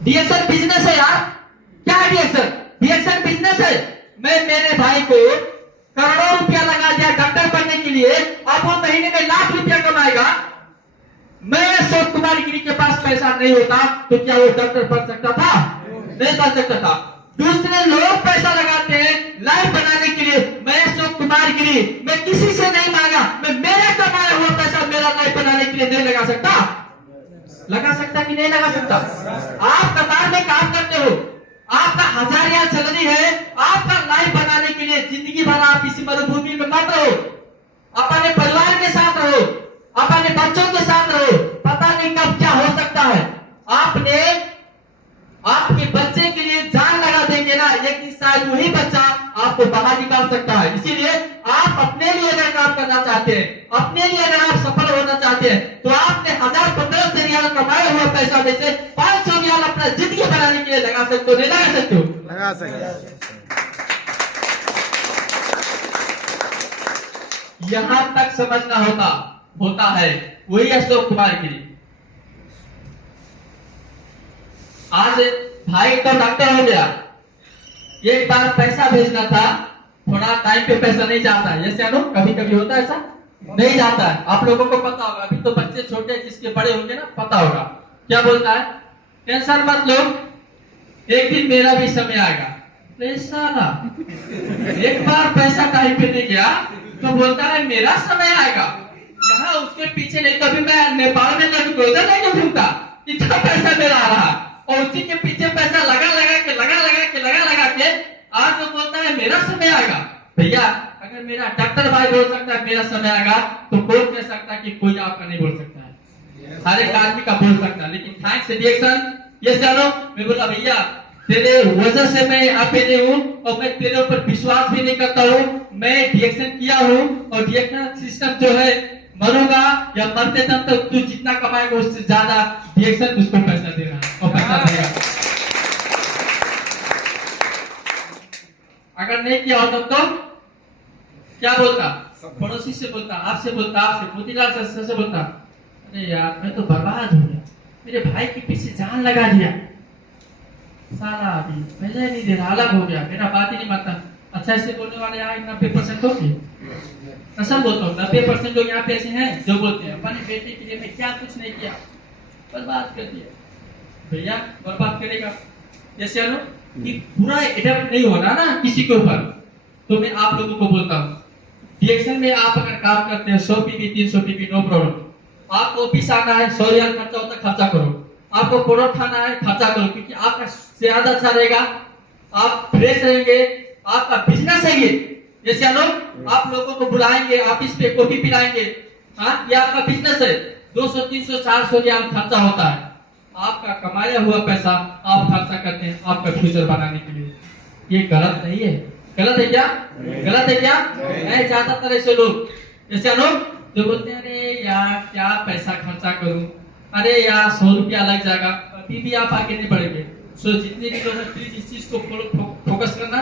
डीएक्शन business है यार। क्या है डीएक्शन? डीएक्शन बिजनेस है। मैं मेरे भाई को करोड़ों रुपया लगा दिया डॉक्टर बनने के लिए, अब वो महीने में लाख रुपया कमाएगा। मैं अशोक कुमार गिरी के पास पैसा नहीं होता तो क्या वो डॉक्टर बन सकता था? नहीं बन सकता था। दूसरे लोग पैसा लगाते हैं लाइफ बनाने के लिए। मैं अशोक कुमार गिरी मैं किसी से नहीं मांगा, मैं मेरा कमाया हुआ पैसा मेरा लाइफ बनाने के लिए नहीं लगा सकता? लगा सकता कि नहीं लगा सकता? आप कतार में काम करते हो, आपका 1000 रियाल सैलरी है, आपका लाइफ बनाने के लिए जिंदगी भर आप इसी मरुभूमि में मत रहो, अपने परिवार के साथ रहो, अपने बच्चों के साथ रहो। पता नहीं कब क्या हो सकता है। आपने आपके बच्चे के लिए जान लगा देंगे ना, एक दिन शायद वही बच्चा आपको बाहर निकाल सकता है। इसीलिए आप अपने लिए अगर काम करना चाहते हैं, अपने लिए अगर आप सफल होना चाहते हैं, तो आपने 1000-1500 रियाल कमाए हुआ पैसा में से 500 रियाल अपना जिंदगी बनाने के लिए लगा सकते हो। नहीं लगा सकते हो? लगा सकते। यहां तक समझना होता है। वही अशोक कुमार गिरी। आज भाई तो डॉक्टर हो गया, एक बार पैसा भेजना था, थोड़ा टाइम पे पैसा नहीं जाता है। जैसे अनु कभी कभी होता है ऐसा, नहीं जाता है। आप लोगों को पता होगा, अभी तो बच्चे छोटे, जिसके बड़े होंगे ना पता होगा क्या बोलता है, टेंशन मत लो, एक दिन मेरा भी समय आएगा। पैसा ना, एक बार पैसा टाइम पे नहीं गया तो बोलता है मेरा समय आएगा। यहाँ उसके पीछे नहीं, कभी मैं नेपाल में नहीं घूमता, इतना पैसा मेरा आ रहा, और उसी के पीछे पैसा लगा लगा के आज वो बोलता है मेरा समय आएगा। भैया अगर मेरा डॉक्टर भाई बोल सकता है मेरा समय आएगा, तो कौन कह सकता है कि कोई आपका नहीं बोल सकता है? हर एक आदमी का बोल सकता है। लेकिन थैंक्स रिएक्शन, ये जानो मैं बोला भैया तेरे वजह से मैं यहाँ पे नहीं हूँ, और मैं तेरे ऊपर विश्वास भी नहीं करता हूँ। मैं रिएक्शन किया हूँ, और रिएक्शन सिस्टम जो है, मरूंगा या मरते दम तक तू जितना कमाएगा उससे ज्यादा रिएक्शन उसको पैसा देना है, और पैसा देगा। अगर नहीं किया होता तो क्या बोलता? पड़ोसी से बोलता, आपसे बोलता, आपसे मोतीलाल से बोलता, अरे यार मैं तो बर्बाद हो गया, मेरे भाई के पीछे जान लगा दिया, सारा अभी पैसा ही नहीं दे रहा, अलग हो गया, मेरा बात ही नहीं मानता। अच्छा ऐसे बोलने वाले यहाँ 90% होंगे, कसम बोलता हूँ 90% लोग यहाँ पे ऐसे हैं जो बोलते हैं अपने बेटे के लिए मैं क्या कुछ नहीं किया, बर्बाद कर दिया। भैया बर्बाद करेगा जैसे कि पूरा एडप्ट नहीं होना ना किसी के ऊपर। तो मैं आप लोगों को बोलता हूँ, रिएक्शन में आप अगर काम करते हैं 100 पीपी 300 पीपी नो प्रॉब्लम। आपको ऑफिस आना है, 100 रियाल खर्चा होता है, खर्चा करो। आपको प्रोडक्ट खाना है, खर्चा करो, क्योंकि आपका सेहत अच्छा रहेगा, आप फ्रेश रहेंगे, आपका बिजनेस है ये। जैसे आप लोगों को बुलाएंगे ऑफिस पे, कॉफी पिलाएंगे, हाँ ये आपका बिजनेस है। 200 300 400 रियाल खर्चा होता है, आपका कमाया हुआ पैसा आप खर्चा करते हैं आपका फ्यूचर बनाने के लिए। ये गलत नहीं है? गलत है क्या? गलत है क्या? नहीं, ज्यादातर ऐसे लोग जैसे जो बोलते हैं अरे यार क्या पैसा खर्चा करूं, अरे यार 100 रुपया लग जाएगा, अभी भी आप आगे नहीं बढ़ेंगे। सो जितने भी लोग हैं प्लीज इस चीज को फोकस करना।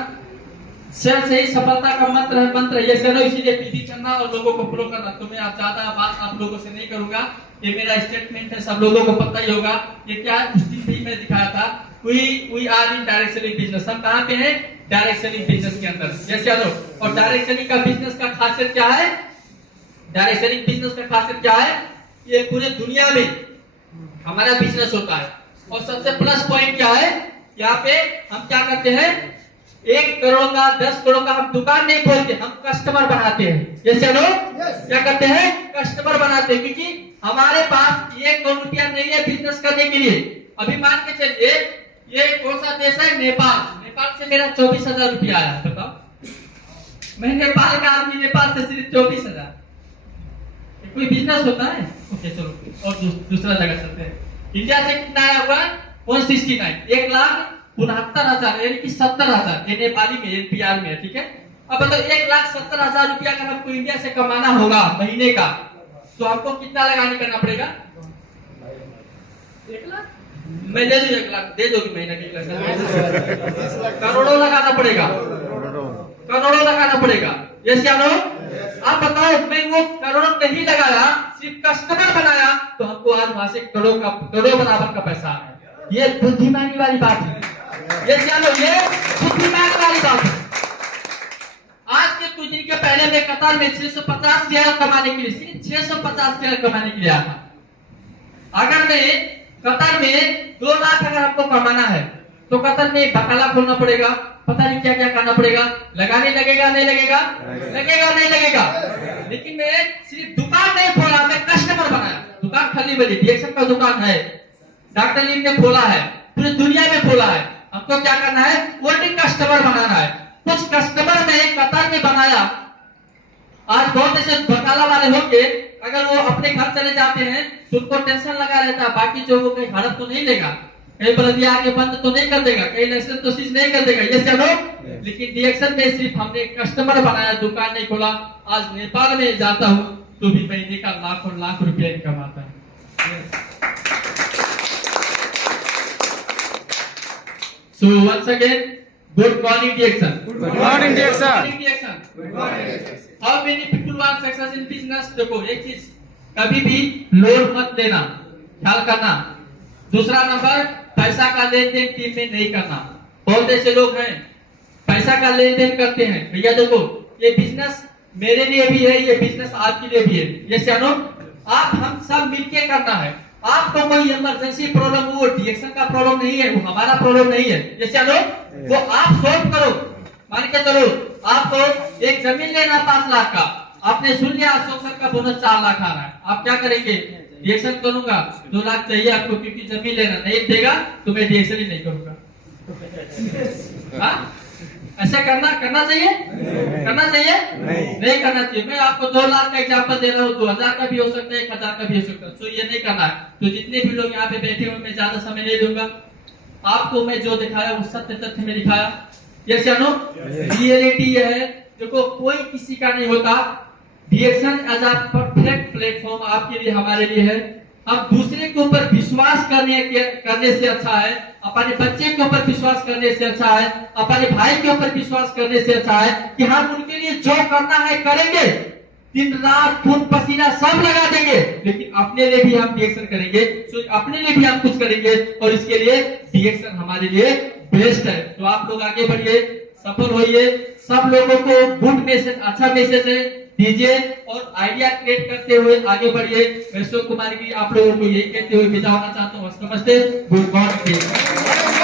सेल्फ से ही सफलता का मंत्र ये करो, इसीलिए पीटी चलना और लोगों को फॉलो करना। तो मैं आप ज्यादा बात आप लोगों से नहीं करूंगा, ये मेरा स्टेटमेंट है, सब लोगों को पता ही होगा। ये क्या उस दिन भी मैं दिखाया था, we are in direct selling business. हम कहाँ पे हैं? डायरेक्ट सेलिंग बिजनेस के अंदर। जैसे और डायरेक्ट सेलिंग का बिजनेस का खासियत क्या है? डायरेक्ट सेलिंग बिजनेस का खासियत क्या है? ये पूरे दुनिया में हमारा बिजनेस होता है, और सबसे प्लस पॉइंट क्या है? यहाँ पे हम क्या करते हैं, 1 करोड़ का 10 करोड़ का हम दुकान नहीं खोलते, हम कस्टमर बनाते हैं। जैसे क्या करते हैं? कस्टमर बनाते हैं, क्योंकि हमारे पास 1 करोड़ रुपया नहीं है बिजनेस करने के लिए। अभी मान के चलिए ये कौन सा देश है? नेपाल। नेपाल से मेरा 24,000 रुपया आया, बताओ। मैं नेपाल का आदमी, नेपाल से सिर्फ 24,000। कोई बिजनेस होता है? ओके चलो, और दूसरा जगह चलते हैं। इंडिया से कितना आया हुआ? 169, 1,69,000 यानी कि 70,000। ये नेपाली में, एनपीआर में, ठीक है। अब बताओ 1,70,000 रुपया अगर हमको इंडिया से कमाना होगा महीने का, तो हमको कितना लगाने करना पड़ेगा? 1 लाख? मैं दे दूं 1 लाख, दे दोगे महीना के 1 लाख? करोड़ों लगाना पड़ेगा, करोड़ों लगाना पड़ेगा। यस या नो? आप बताओ, मैं वो करोड़ों नहीं लगाया, सिर्फ कस्टमर बनाया, तो हमको आज वहां से करोड़ों बराबर का पैसा आ गया। ये बुद्धिमानी वाली बात है। ये जानो, ये बुद्धिमानी वाली बात है। आज के कुछ दिन के पहले मैं कतार में 650 रियाल कमाने के लिए, सिर्फ 650 रियाल कमाने के लिए आया था। अगर मैं कतार में 2 लाख अगर आपको कमाना है तो कतार में बकाला खोलना पड़ेगा, पता नहीं क्या क्या करना पड़ेगा, लगाने लगेगा नहीं लगेगा, लगेगा नहीं लगेगा। लेकिन मैं सिर्फ दुकान नहीं खोला, मैं कस्टमर बनाया। दुकान खाली वाली डीएक्शन का दुकान है, डॉक्टर लीम ने खोला है, पूरी दुनिया में खोला है। हमको क्या करना है, वोटिंग कस्टमर बनाना है। कुछ कस्टमर में कतार में बनाया। आज बहुत ऐसे बकाला वाले होंगे, अगर वो अपने घर चले जाते हैं तो उनको टेंशन लगा रहता है, बाकी जो वो कहीं हड़प तो नहीं लेगा, कहीं बल्दिया आके बंद तो नहीं कर देगा, कहीं लाइसेंस तो सीज नहीं कर देगा, ये सब लोग। लेकिन डीएक्शन में सिर्फ हमने कस्टमर बनाया, दुकान नहीं खोला। आज नेपाल में जाता हूँ तो भी महीने का लाखों लाख रुपया कमाता है। So once again, good morning DXN. Good morning, DXN. Good morning. How many people want success in business? देखो एक चीज, कभी भी लोन मत लेना, ख्याल करना। दूसरा नंबर, पैसा का लेन देन टीम में नहीं करना। बहुत ऐसे लोग हैं पैसा का लेन देन करते हैं। भैया देखो, ये बिजनेस मेरे लिए भी है, ये बिजनेस आपके लिए भी है। ये जानो, आप हम सब मिलके करना है। आपको कोई इमरजेंसी प्रॉब्लम, वो डीएक्शन का प्रॉब्लम नहीं है, वो हमारा प्रॉब्लम नहीं है। ये जानो, वो आप सॉल्व करो। मान के चलो, आपको एक जमीन लेना 5 लाख का, आपने सुन लिया अशोक सर का बोनस 4 लाख आ रहा है, आप क्या करेंगे? डीएक्शन करूंगा, 2 लाख चाहिए आपको क्योंकि जमीन लेना, नहीं देगा तो मैं डीएक्शन ही नहीं करूंगा। ऐसा करना चाहिए? करना चाहिए? नहीं करना चाहिए। मैं आपको 2 लाख का एग्जाम्पल दे रहा हूँ, 2000 का भी हो सकता है, 1000 का भी हो सकता है। तो ये नहीं करना है। तो जितने भी लोग यहाँ पे बैठे हुए, मैं ज्यादा समय नहीं दूंगा। आपको मैं जो दिखाया वो सत्य तथ्य में दिखाया। ये जानो, रियलिटी ये है। देखो, कोई किसी का नहीं होता। डीएक्शन एज अ परफेक्ट प्लेटफॉर्म आपके लिए, हमारे लिए है। हम दूसरे के ऊपर विश्वास करने से अच्छा है, अपने बच्चे के ऊपर विश्वास करने से अच्छा है, अपने भाई के ऊपर विश्वास करने से अच्छा है कि हम उनके लिए जो करना है करेंगे, दिन रात खून पसीना सब लगा देंगे, लेकिन अपने लिए भी हम डीएक्शन करेंगे। तो अपने लिए भी हम कुछ करेंगे और इसके लिए डीएक्शन हमारे लिए बेस्ट है। तो आप लोग आगे बढ़िए, सफल होइए। सब लोगों को गुड मैसेज, अच्छा मैसेज है दीजिए और आइडिया क्रिएट करते हुए आगे बढ़िए। मैं अशोक कुमार की आप लोगों को यही कहते हुए विदा होना चाहता हूँ। नमस्ते, गुड मॉर्निंग।